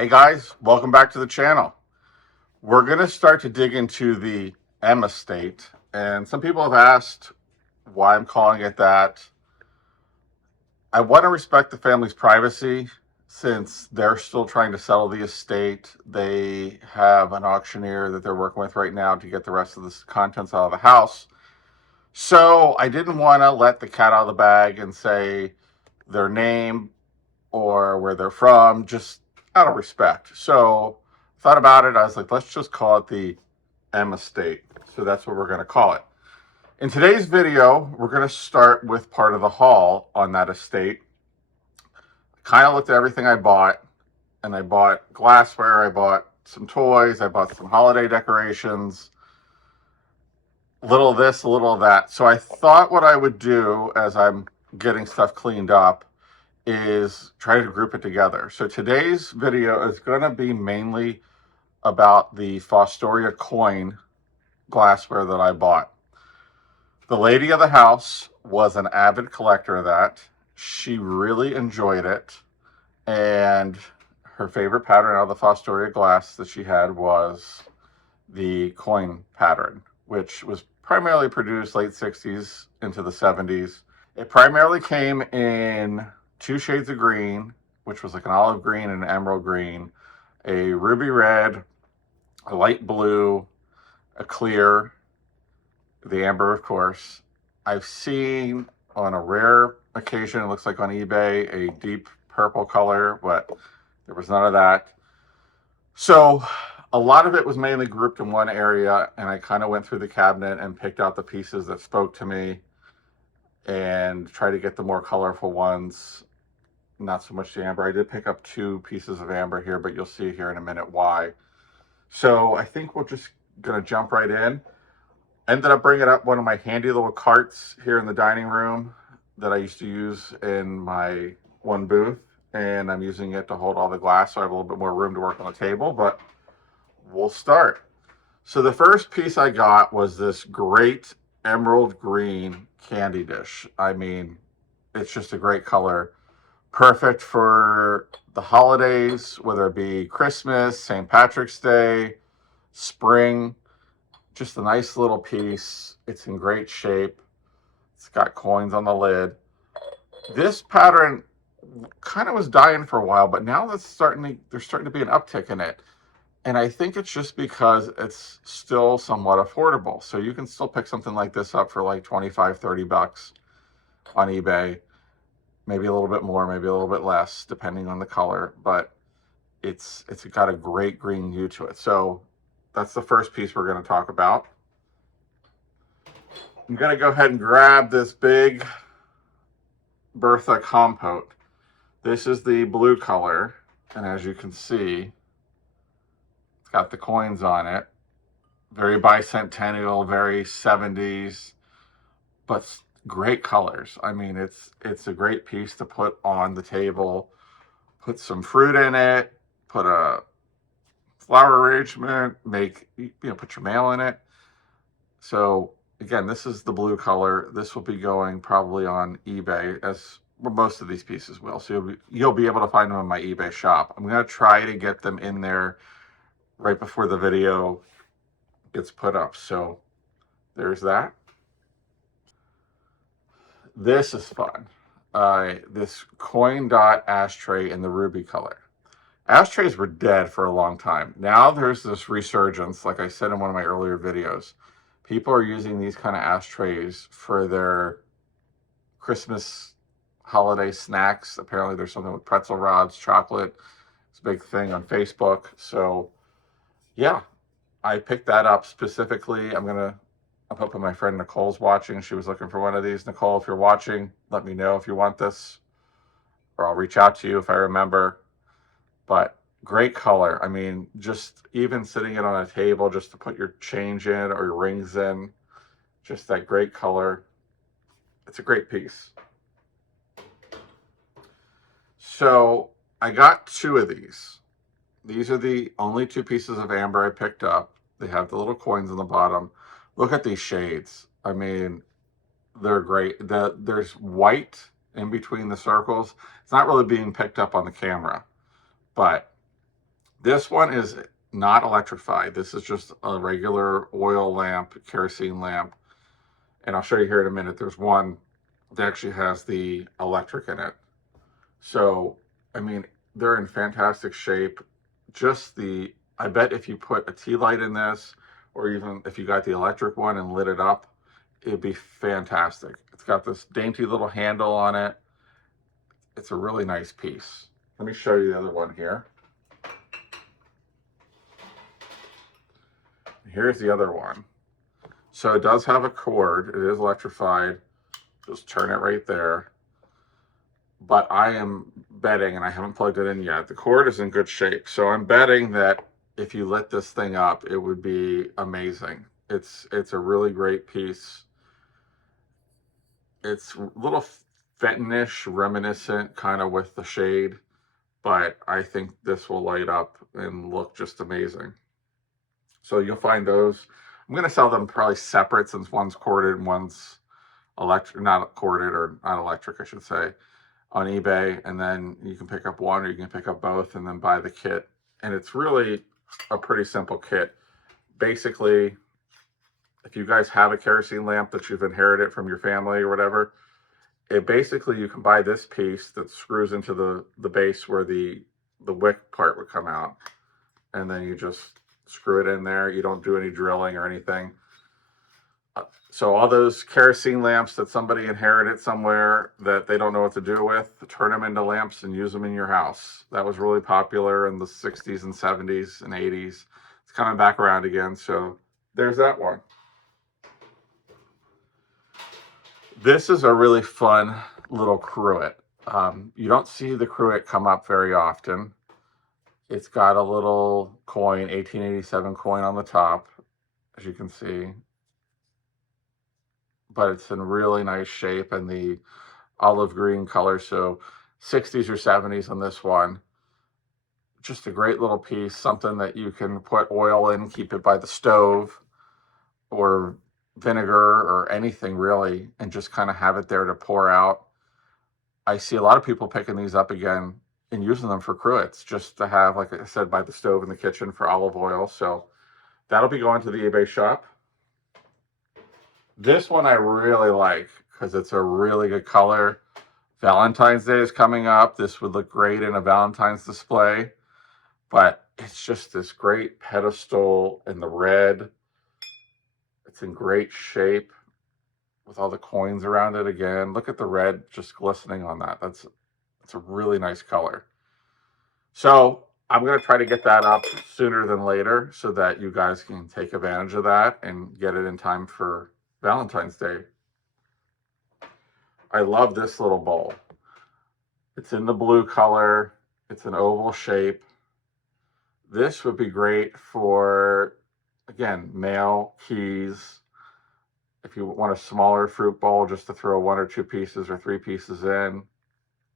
Hey guys, welcome back to the channel. We're going to start to dig into the M estate, and some people have asked why I'm calling it that. I want to respect the family's privacy since they're still trying to settle the estate. They have an auctioneer that they're working with right now to get the rest of the contents out of the house. So I didn't want to let the cat out of the bag and say their name or where they're from, just out of respect. So thought about it. I was like, let's just call it the M estate. So that's what we're going to call it. In today's video, we're going to start with part of the haul on that estate. Kind of looked at everything I bought, and I bought glassware, I bought some toys, I bought some holiday decorations, a little of this, a little of that. So I thought what I would do as I'm getting stuff cleaned up is try to group it together. So today's video is going to be mainly about the Fostoria coin glassware that I bought. The lady of the house was an avid collector of that. She really enjoyed it, and her favorite pattern out of the Fostoria glass that she had was the coin pattern, which was primarily produced late 60s into the 70s. It primarily came in two shades of green, which was like an olive green and an emerald green, a ruby red, a light blue, a clear, the amber, of course. I've seen on a rare occasion, it looks like on eBay, a deep purple color, but there was none of that. So a lot of it was mainly grouped in one area, and I kind of went through the cabinet and picked out the pieces that spoke to me and tried to get the more colorful ones. Not so much the amber. I did pick up two pieces of amber here, but you'll see here in a minute why. So I think we're just going to jump right in. Ended up bringing up one of my handy little carts here in the dining room that I used to use in my one booth, and I'm using it to hold all the glass so I have a little bit more room to work on the table, but we'll start. So the first piece I got was this great emerald green candy dish. I mean, it's just a great color. Perfect for the holidays, whether it be Christmas, St. Patrick's Day, spring. Just a nice little piece. It's in great shape. It's got coins on the lid. This pattern kind of was dying for a while, but now there's starting to be an uptick in it. And I think it's just because it's still somewhat affordable. So you can still pick something like this up for like 25, 30 bucks on eBay. Maybe a little bit more, maybe a little bit less, depending on the color, but it's got a great green hue to it. So that's the first piece we're going to talk about. I'm going to go ahead and grab this big Bertha compot. This is the blue color, and as you can see, it's got the coins on it. Very bicentennial, very 70s, but great colors. I mean, it's a great piece to put on the table. Put some fruit in it, put a flower arrangement, put your mail in it. So again, this is the blue color. This will be going probably on eBay, as most of these pieces will. So you'll be able to find them in my eBay shop. I'm going to try to get them in there right before the video gets put up. So there's that. This is fun. This coin dot ashtray in the ruby color. Ashtrays were dead for a long time. Now there's this resurgence, like I said in one of my earlier videos. People are using these kind of ashtrays for their Christmas holiday snacks. Apparently there's something with pretzel rods, chocolate. It's a big thing on Facebook. So yeah, I picked that up specifically. I'm hoping my friend Nicole's watching. She was looking for one of these. Nicole, if you're watching, let me know if you want this, or I'll reach out to you if I remember. But great color. I mean, just even sitting it on a table just to put your change in or your rings in, just that great color. It's a great piece. So I got two of these. These are the only two pieces of amber I picked up. They have the little coins on the bottom. Look at these shades. I mean, they're great. There's white in between the circles. It's not really being picked up on the camera, but This one is not electrified. This is just a regular oil lamp, kerosene lamp. And I'll show you here in a minute. There's one that actually has the electric in it. So, I mean, they're in fantastic shape. I bet if you put a tea light in this, or even if you got the electric one and lit it up, it'd be fantastic. It's got this dainty little handle on it. It's a really nice piece. Let me show you the other one here. Here's the other one. So it does have a cord. It is electrified. Just turn it right there. But I am betting, and I haven't plugged it in yet, the cord is in good shape. So I'm betting that if you lit this thing up, it would be amazing. It's a really great piece. It's a little fentonish, reminiscent kind of with the shade, but I think this will light up and look just amazing. So you'll find those. I'm going to sell them probably separate since one's corded and one's electric, not corded, or not electric, I should say, on eBay. And then you can pick up one or you can pick up both and then buy the kit. And it's really a pretty simple kit. Basically, if you guys have a kerosene lamp that you've inherited from your family or whatever, you can buy this piece that screws into the base where the wick part would come out. And then you just screw it in there. You don't do any drilling or anything. So all those kerosene lamps that somebody inherited somewhere that they don't know what to do with, turn them into lamps and use them in your house. That was really popular in the 60s and 70s and 80s. It's coming back around again. So there's that one. This is a really fun little cruet. You don't see the cruet come up very often. It's got a little coin, 1887 coin on the top, as you can see. But it's in really nice shape and the olive green color. So 60s or 70s on this one. Just a great little piece, something that you can put oil in, keep it by the stove, or vinegar or anything really, and just kind of have it there to pour out. I see a lot of people picking these up again and using them for cruets, just to have, like I said, by the stove in the kitchen for olive oil. So that'll be going to the eBay shop. This one I really like because it's a really good color. Valentine's Day is coming up. This would look great in a Valentine's display, but it's just this great pedestal in the red. It's in great shape with all the coins around it again. Look at the red just glistening on that. It's a really nice color. So I'm going to try to get that up sooner than later so that you guys can take advantage of that and get it in time for Valentine's Day. I love this little bowl. It's in the blue color. It's an oval shape. This would be great for, again, mail, keys. If you want a smaller fruit bowl just to throw 1 or 2 pieces or 3 pieces in,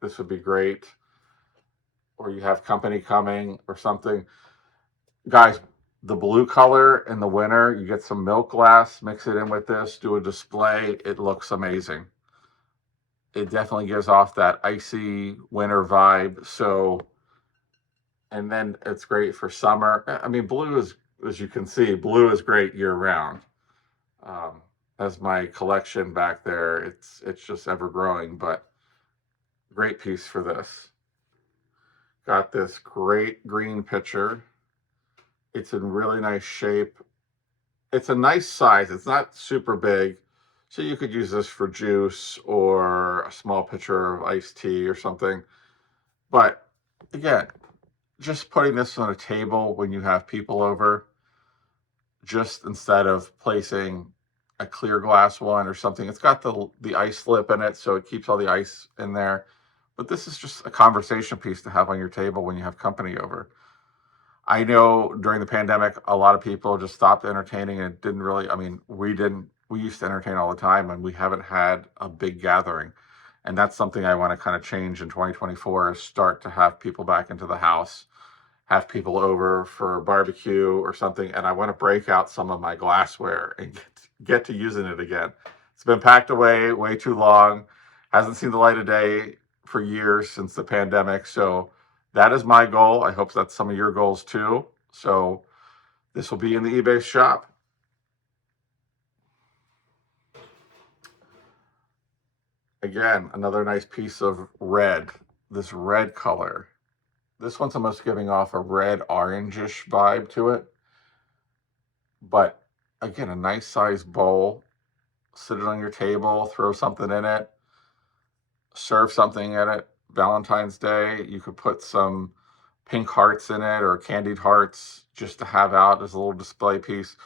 this would be great. Or you have company coming or something. Guys, the blue color in the winter, you get some milk glass, mix it in with this, do a display. It looks amazing. It definitely gives off that icy winter vibe. So, and then it's great for summer. I mean, blue is, as you can see, blue is great year round. As my collection back there, it's just ever growing, but great piece for this. Got this great green pitcher. It's in really nice shape. It's a nice size. It's not super big. So you could use this for juice or a small pitcher of iced tea or something. But again, just putting this on a table when you have people over, just instead of placing a clear glass one or something. It's got the ice lip in it, so it keeps all the ice in there. But this is just a conversation piece to have on your table when you have company over. I know during the pandemic, a lot of people just stopped entertaining and didn't really, I mean, we used to entertain all the time and we haven't had a big gathering. And that's something I want to kind of change in 2024 is start to have people back into the house, have people over for a barbecue or something. And I want to break out some of my glassware and get to using it again. It's been packed away way too long, hasn't seen the light of day for years since the pandemic. So That is my goal. I hope that's some of your goals too. So this will be in the eBay shop. Again, another nice piece of red, this red color. This one's almost giving off a red orangish vibe to it. But again, a nice sized bowl. Sit it on your table, throw something in it, serve something in it. Valentine's Day, you could put some pink hearts in it or candied hearts just to have out as a little display piece.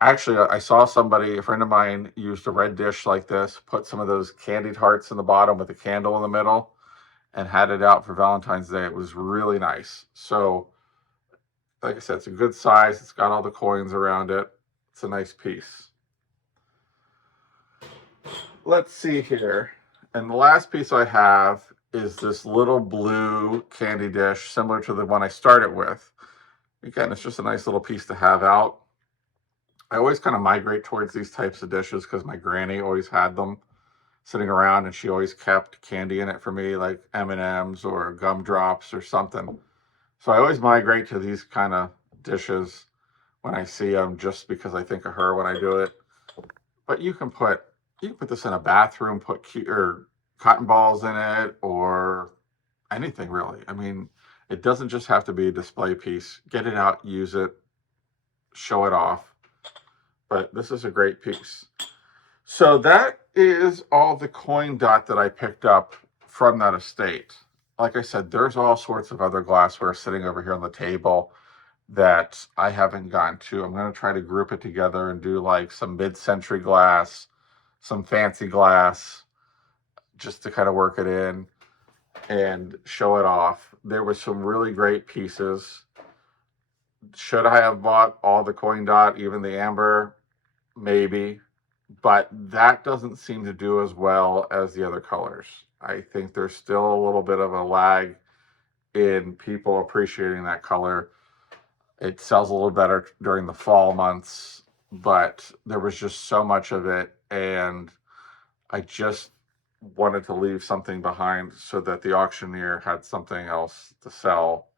Actually, I saw somebody, a friend of mine, used a red dish like this, put some of those candied hearts in the bottom with a candle in the middle, and had it out for Valentine's Day. It was really nice. So, like I said, it's a good size. It's got all the coins around it. It's a nice piece. Let's see here. And the last piece I have is this little blue candy dish, similar to the one I started with. Again, it's just a nice little piece to have out. I always kind of migrate towards these types of dishes because my granny always had them sitting around, and she always kept candy in it for me, like M&Ms or gumdrops or something. So I always migrate to these kind of dishes when I see them, just because I think of her when I do it. But you can put this in a bathroom, put cotton balls in it, or anything really. I mean, it doesn't just have to be a display piece. Get it out, use it, show it off. But this is a great piece. So that is all the coin dot that I picked up from that estate. Like I said, there's all sorts of other glassware sitting over here on the table that I haven't gotten to. I'm going to try to group it together and do like some mid-century glass, some fancy glass, just to kind of work it in and show it off. There were some really great pieces. Should I have bought all the coin dot, even the amber? Maybe, but that doesn't seem to do as well as the other colors. I think there's still a little bit of a lag in people appreciating that color. It sells a little better during the fall months, but there was just so much of it, and I just wanted to leave something behind so that the auctioneer had something else to sell.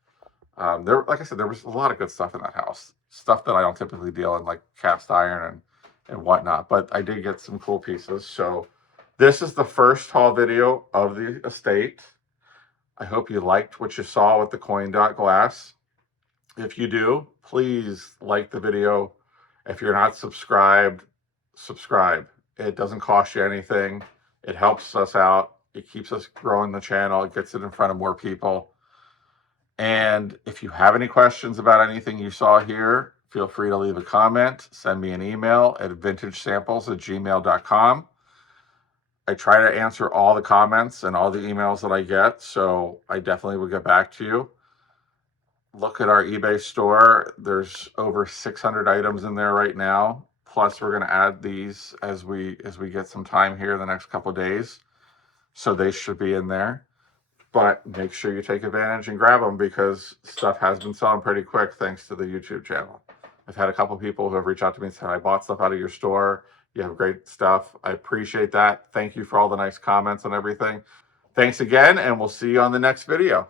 Like I said, there was a lot of good stuff in that house. Stuff that I don't typically deal in, like cast iron and whatnot. But I did get some cool pieces. So this is the first haul video of the estate. I hope you liked what you saw with the coin dot glass. If you do, please like the video. If you're not subscribed, subscribe. It doesn't cost you anything. It helps us out. It keeps us growing the channel. It gets it in front of more people. And if you have any questions about anything you saw here, feel free to leave a comment. Send me an email at vintagesamples@gmail.com. I try to answer all the comments and all the emails that I get, so I definitely will get back to you. Look at our eBay store. There's over 600 items in there right now. Plus, we're going to add these as we get some time here the next couple of days. So they should be in there. But make sure you take advantage and grab them, because stuff has been selling pretty quick thanks to the YouTube channel. I've had a couple of people who have reached out to me and said, I bought stuff out of your store. You have great stuff. I appreciate that. Thank you for all the nice comments and everything. Thanks again, and we'll see you on the next video.